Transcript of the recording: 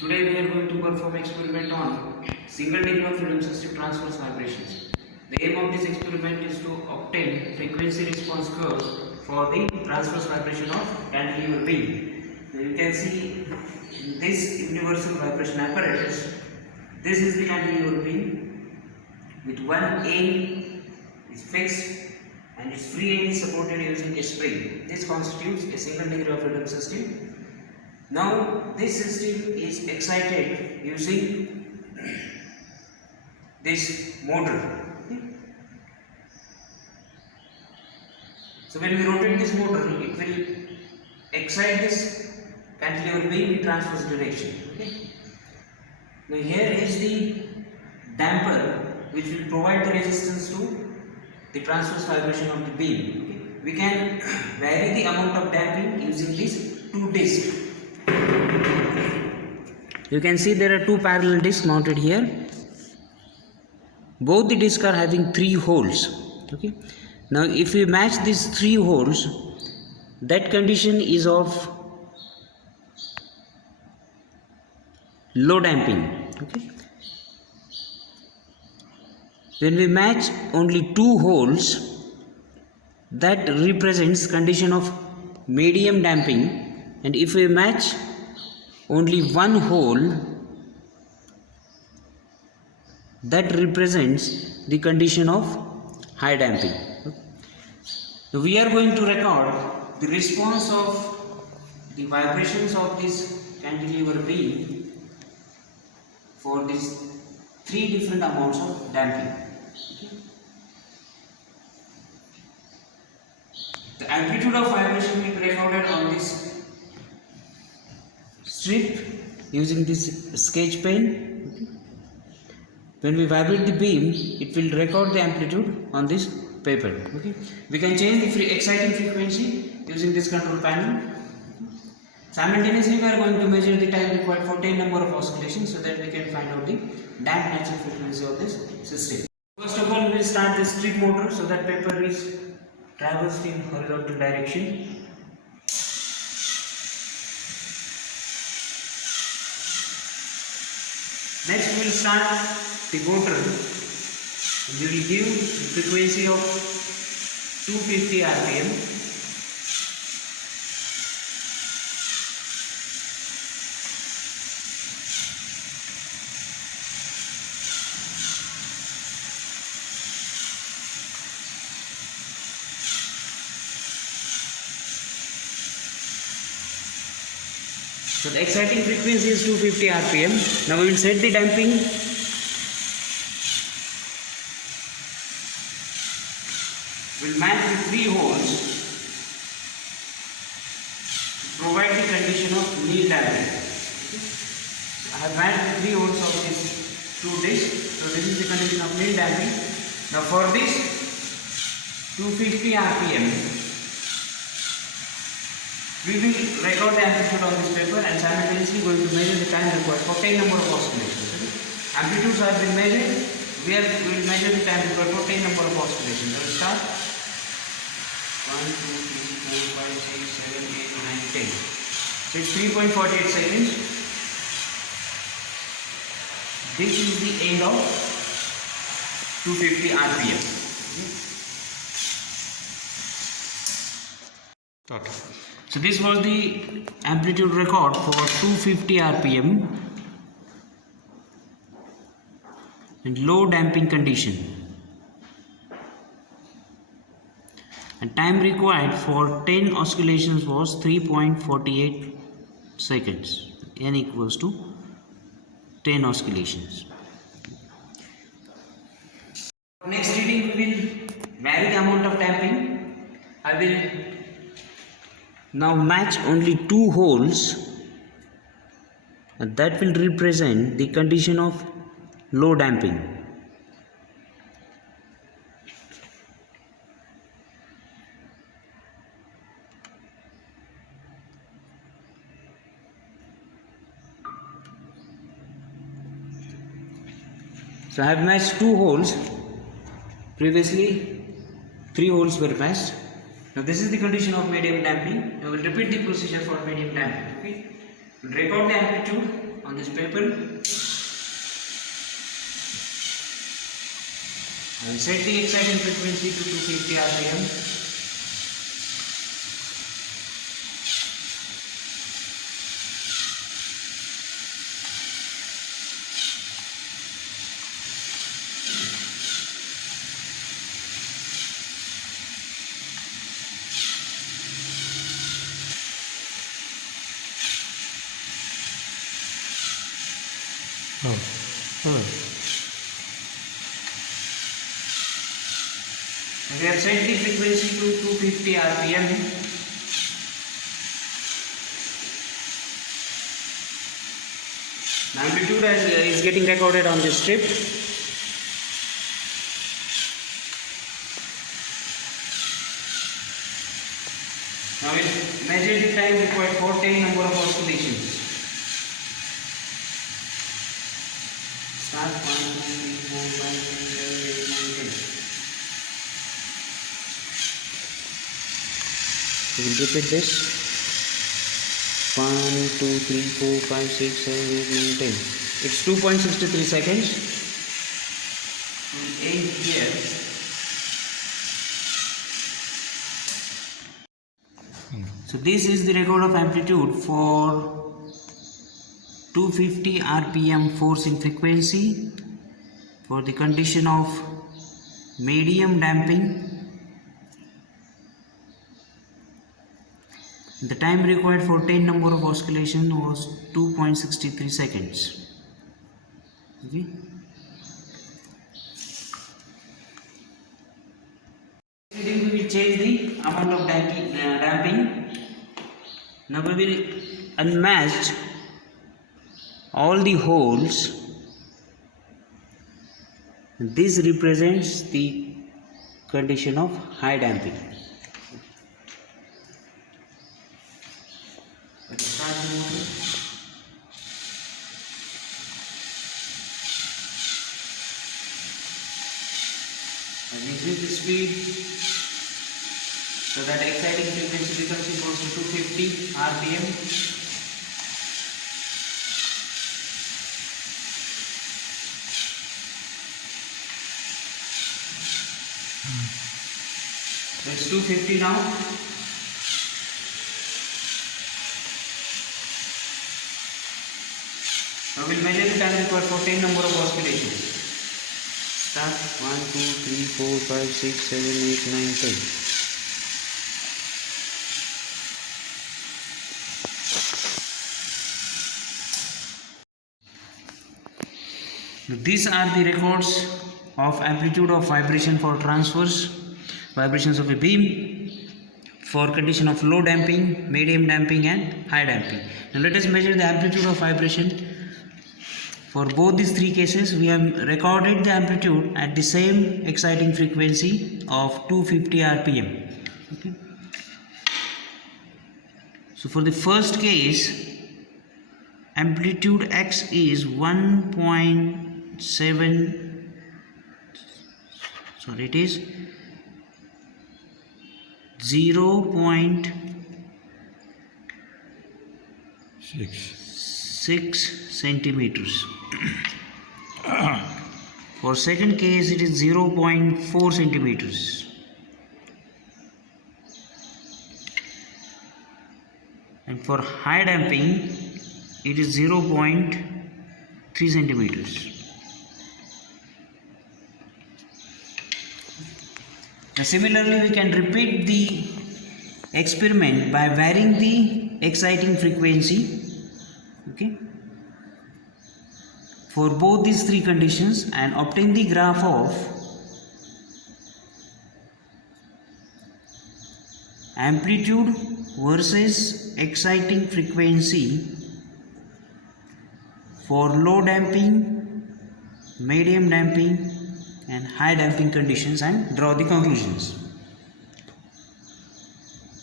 Today we are going to perform experiment on single degree of freedom system transverse vibrations. The aim of this experiment is to obtain frequency response curve for the transverse vibration of cantilever beam. Now you can see in this universal vibration apparatus, this is the cantilever beam with one end is fixed and its free end is supported using a spring. This constitutes a single degree of freedom system. Now this system is excited using this motor. So when we rotate this motor, it will excite this cantilever beam in transverse direction. Now here is the damper which will provide the resistance to the transverse vibration of the beam. We can vary the amount of damping using these two discs. You can see there are two parallel discs mounted here. Both the discs are having 3 holes. Okay. Now if we match these 3 holes, that condition is of low damping. Okay. When we match only 2 holes, that represents condition of medium damping, and if we match only 1 hole, that represents the condition of high damping. So we are going to record the response of the vibrations of this cantilever beam for these 3 different amounts of damping. The amplitude of vibration will be recorded on this strip using this sketch pen. When we vibrate the beam, it will record the amplitude on this paper. Okay. We can change the exciting frequency using this control panel. Simultaneously, we are going to measure the time required for 10 number of oscillations so that we can find out the damped natural frequency of this system. First of all, we will start the strip motor so that paper is traversed in horizontal direction. Next we will start the motor. We will give the frequency of 250 rpm. So the exciting frequency is 250 rpm. Now we will set the damping. We will match the 3 holes to provide the condition of nil damping. I have matched the 3 holes of these 2 discs. So this is the condition of nil damping. Now for this 250 rpm, we will record the amplitude on this paper and simultaneously going to measure the time required for 10 number of oscillations. Amplitudes have been measured. We will measure the time required for 10 number of oscillations. We will start 1, 2, 3, 4, 5, 6, 7, 8, 9, 10. So it's 3.48 seconds. This is the end of 250 rpm. Okay. So this was the amplitude record for 250 rpm and low damping condition, and time required for 10 oscillations was 3.48 seconds. N equals to 10 oscillations. Next reading we will vary the amount of damping. I will now match only 2 holes, and that will represent the condition of low damping. So I have matched 2 holes. Previously 3 holes were matched. Now this is the condition of medium damping. I will repeat the procedure for medium damping. Okay? We'll record the amplitude on this paper. I will set the exciting frequency to 250 RPM. We have set the frequency to 250 RPM. The amplitude is getting recorded on this strip. Now we will measure the time required for 10 number of oscillations. Start 1, 2, 3, 4, 5, 6, 7, 8, 9, 10. We will repeat this. 1, 2, 3, 4, 5, 6, 7, 8, 9, 10. It's 2.63 seconds. We aim here. So this is the record of amplitude for 250 RPM force in frequency for the condition of medium damping. The time required for 10 number of oscillation was 2.63 seconds. Okay. We will change the amount of damping. Now we will unmatch all the holes. This represents the condition of high damping. Let's start the motor. And increase the speed so that exciting frequency becomes equal to 250 RPM. So it's 250 now. Now we'll measure the time required for 10 number of oscillations. Start 1, 2, 3, 4, 5, 6, 7, 8, 9, 10. These are the records of amplitude of vibration for transverse vibrations of a beam for condition of low damping, medium damping and high damping. Now let us measure the amplitude of vibration. For both these three cases, we have recorded the amplitude at the same exciting frequency of 250 RPM. Okay. So for the first case, amplitude X is 1.7. Sorry, it is 0.6 centimeters. For second case, it is 0.4 centimeters. And for high damping, it is 0.3 centimeters. Now, similarly, we can repeat the experiment by varying the exciting frequency. Okay, for both these three conditions and obtain the graph of amplitude versus exciting frequency for low damping, medium damping and high damping conditions and draw the conclusions.